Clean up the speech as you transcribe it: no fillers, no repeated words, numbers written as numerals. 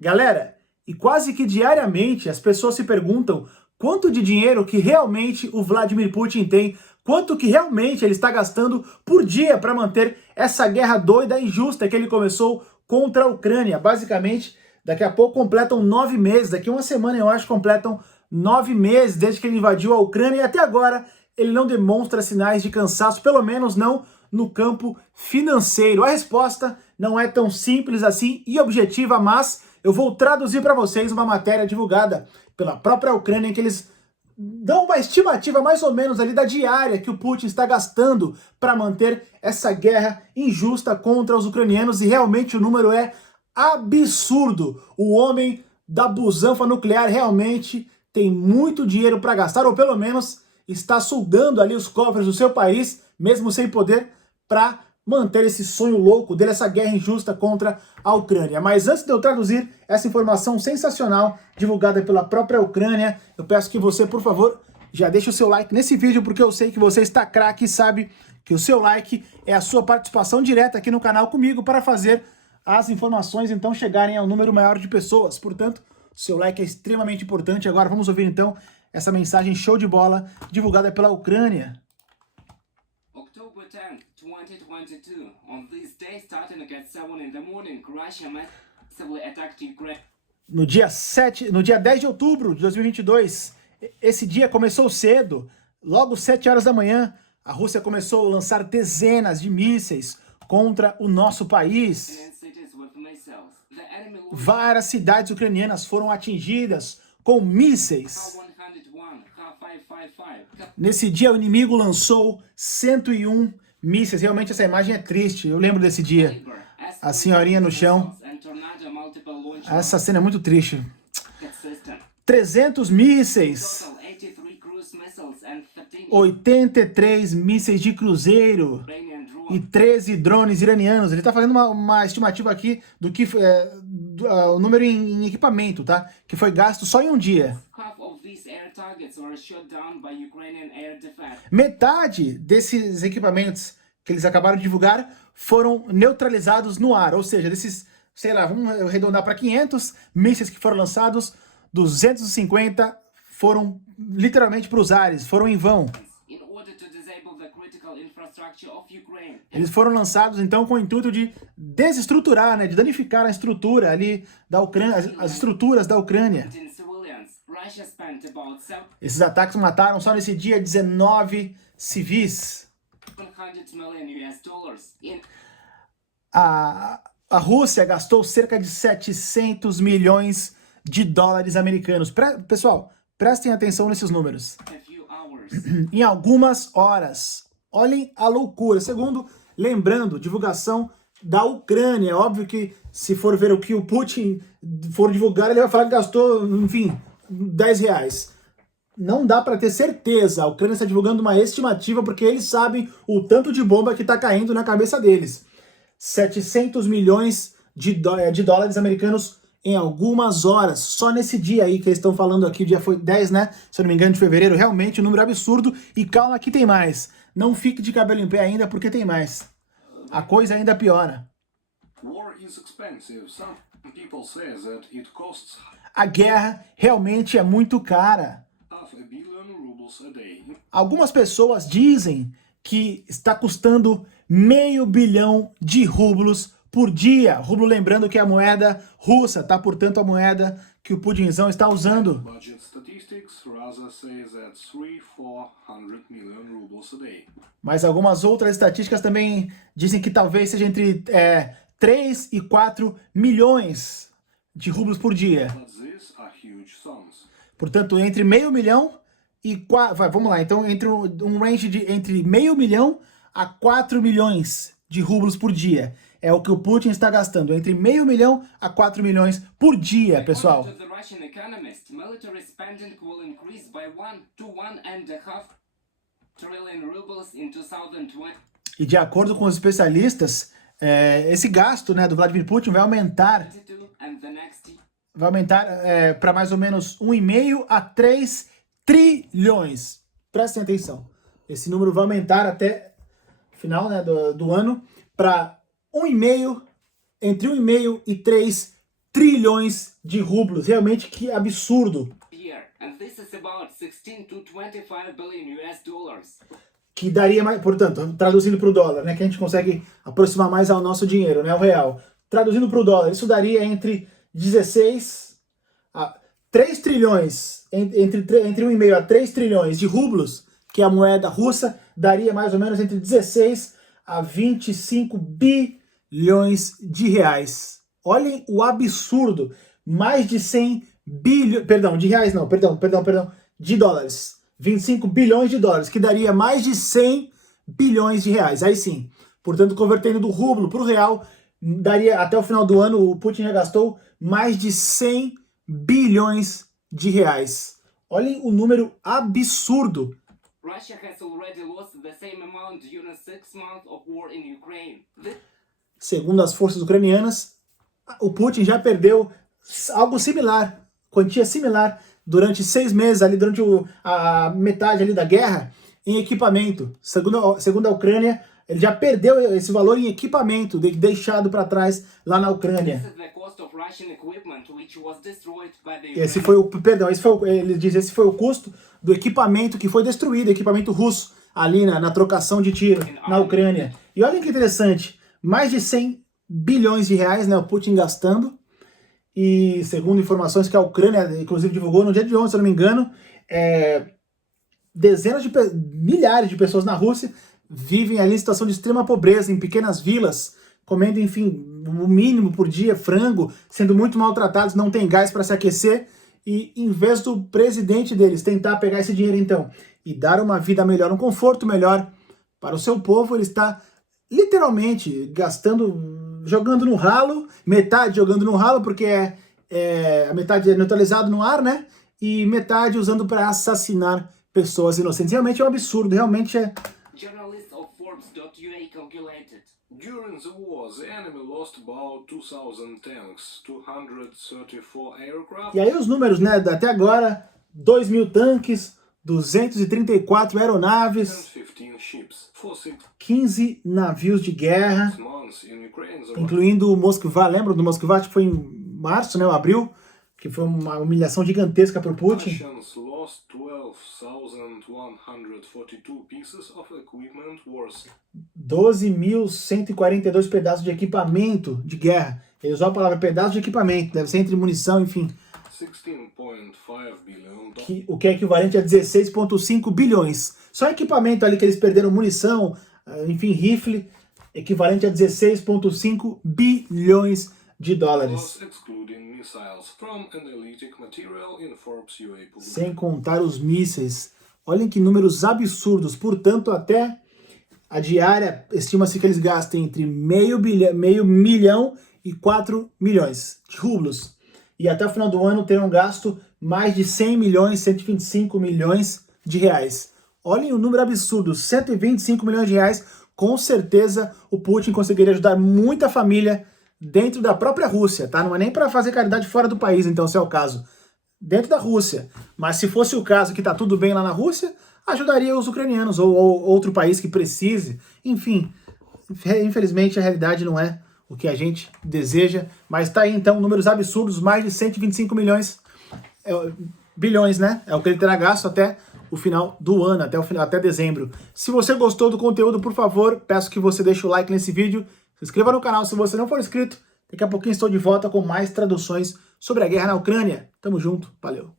Galera, e quase que diariamente as pessoas se perguntam quanto de dinheiro que realmente o Vladimir Putin tem, quanto que realmente ele está gastando por dia para manter essa guerra doida e injusta que ele começou contra a Ucrânia. Basicamente, daqui a pouco completam 9 meses, daqui uma semana eu acho completam 9 meses desde que ele invadiu a Ucrânia e até agora ele não demonstra sinais de cansaço, pelo menos não no campo financeiro. A resposta não é tão simples assim e objetiva, mas eu vou traduzir para vocês uma matéria divulgada pela própria Ucrânia em que eles dão uma estimativa mais ou menos ali da diária que o Putin está gastando para manter essa guerra injusta contra os ucranianos, e realmente o número é absurdo. O homem da busanfa nuclear realmente tem muito dinheiro para gastar, ou pelo menos está soldando ali os cofres do seu país, mesmo sem poder, para manter esse sonho louco dele, essa guerra injusta contra a Ucrânia. Mas antes de eu traduzir essa informação sensacional divulgada pela própria Ucrânia, eu peço que você, por favor, já deixe o seu like nesse vídeo, porque eu sei que você está craque e sabe que o seu like é a sua participação direta aqui no canal comigo para fazer as informações então chegarem ao número maior de pessoas. Portanto, seu like é extremamente importante. Agora vamos ouvir então essa mensagem show de bola divulgada pela Ucrânia. October 10th, 2022. On this day, starting at 7 in the morning, Russia massively attacked Ukraine. No dia 10 de outubro de 2022, esse dia começou cedo, logo 7 horas da manhã, a Rússia começou a lançar dezenas de mísseis contra o nosso país. Várias cidades ucranianas foram atingidas com mísseis. Nesse dia o inimigo lançou 101 mísseis. Realmente essa imagem é triste, eu lembro desse dia. A senhorinha no chão. Essa cena é muito triste. 300 mísseis. 83 mísseis de cruzeiro e 13 drones iranianos. Ele está fazendo uma estimativa aqui do que o número em equipamento, tá? Que foi gasto só em um dia. Metade desses equipamentos que eles acabaram de divulgar foram neutralizados no ar, ou seja, desses, sei lá, vamos arredondar para 500 mísseis que foram lançados, 250 foram literalmente para os ares, foram em vão. Eles foram lançados então com o intuito de desestruturar, né, de danificar a estrutura ali da Ucrânia, as estruturas da Ucrânia. Esses ataques mataram só nesse dia 19 civis. A Rússia gastou cerca de 700 milhões de dólares americanos. Pessoal, prestem atenção nesses números. Em algumas horas. Olhem a loucura. Segundo, lembrando, divulgação da Ucrânia. É óbvio que se for ver o que o Putin for divulgar, ele vai falar que gastou, enfim, 10 reais. Não dá para ter certeza. A Ucrânia está divulgando uma estimativa porque eles sabem o tanto de bomba que está caindo na cabeça deles. 700 milhões de dólares americanos em algumas horas. Só nesse dia aí que eles estão falando aqui, o dia foi 10, né? Se eu não me engano, de fevereiro. Realmente um número absurdo. E calma que tem mais. Não fique de cabelo em pé ainda porque tem mais. A coisa ainda piora. A guerra realmente é muito cara. Algumas pessoas dizem que está custando $500 milhão por dia. Rublo, lembrando que é a moeda russa, tá? Portanto, a moeda que o Putinzão está usando. Mas algumas outras estatísticas também dizem que talvez seja entre 3 e 4 milhões de rublos por dia. Portanto, entre $500 milhão e 4... Vamos lá, então entre um range de entre $500 milhão a 4 milhões de rublos por dia. É o que o Putin está gastando, entre $500 milhão a 4 milhões por dia, pessoal. E de acordo com os especialistas, esse gasto, né, do Vladimir Putin vai aumentar para mais ou menos 1,5 a 3 trilhões. Prestem atenção. Esse número vai aumentar até o final, né, do ano para entre 1,5 e 3 trilhões de rublos. Realmente que absurdo. year, and this is about 16 to 25 billion US dollars. Que daria mais, portanto, traduzindo para o dólar, né, que a gente consegue aproximar mais ao nosso dinheiro, né, o real. Traduzindo para o dólar, isso daria entre 16 a 3 trilhões, entre 1,5 a 3 trilhões de rublos, que é a moeda russa, daria mais ou menos entre 16 a 25 bilhões de reais. Olhem o absurdo, mais de 100 bilhões, de dólares. 25 bilhões de dólares, que daria mais de 100 bilhões de reais. Aí sim, portanto, convertendo do rublo para o real, daria até o final do ano, o Putin já gastou mais de 100 bilhões de reais. Olhem o número absurdo. Russia has already lost the same amount during 6 months of war in Ukraine. Segundo as forças ucranianas, o Putin já perdeu algo similar, quantia similar, durante 6 meses, ali durante a metade ali da guerra, em equipamento. Segundo a Ucrânia, ele já perdeu esse valor em equipamento, deixado para trás lá na Ucrânia. Esse foi o custo do equipamento que foi destruído, equipamento russo, ali na trocação de tiro na Ucrânia. E olha que interessante, mais de 100 bilhões de reais, né, o Putin gastando. E segundo informações que a Ucrânia, inclusive, divulgou no dia de ontem, se eu não me engano, milhares de pessoas na Rússia vivem ali em situação de extrema pobreza, em pequenas vilas, comendo, enfim, o mínimo por dia, frango, sendo muito maltratados, não tem gás para se aquecer. E em vez do presidente deles tentar pegar esse dinheiro, então, e dar uma vida melhor, um conforto melhor para o seu povo, ele está literalmente gastando, jogando no ralo, metade jogando no ralo, porque a metade é neutralizado no ar, né? E metade usando para assassinar pessoas inocentes. Realmente é um absurdo, realmente é... Journalist of Forbes.ua calculated. During the war, the enemy lost about 2,000 tanks, 234 aircraft. E aí os números, né? Até agora, 2.000 tanques, 234 aeronaves, 15 navios de guerra, incluindo o Moskva. Lembra do Moskva? Acho que foi em março, né? Ou abril, que foi uma humilhação gigantesca para o Putin. 12.142 pedaços de equipamento de guerra. Ele usou a palavra pedaço de equipamento, deve ser entre munição, enfim. 16.5 billion. O que é equivalente a 16,5 bilhões. Só equipamento ali que eles perderam, munição, enfim, rifle, equivalente a 16,5 bilhões de dólares. Sem contar os mísseis. Olhem que números absurdos. Portanto, até a diária, estima-se que eles gastem entre meio milhão e 4 milhões de rublos. E até o final do ano terão gasto mais de 100 milhões, 125 milhões de reais. Olhem o número absurdo, 125 milhões de reais. Com certeza o Putin conseguiria ajudar muita família dentro da própria Rússia, tá? Não é nem para fazer caridade fora do país, então, se é o caso. Dentro da Rússia. Mas se fosse o caso que tá tudo bem lá na Rússia, ajudaria os ucranianos ou outro país que precise. Enfim, infelizmente a realidade não é o que a gente deseja, mas tá aí então números absurdos, mais de 125 bilhões, né? É o que ele terá gasto até o final do ano, até dezembro. Se você gostou do conteúdo, por favor, peço que você deixe o like nesse vídeo, se inscreva no canal se você não for inscrito. Daqui a pouquinho estou de volta com mais traduções sobre a guerra na Ucrânia. Tamo junto, valeu!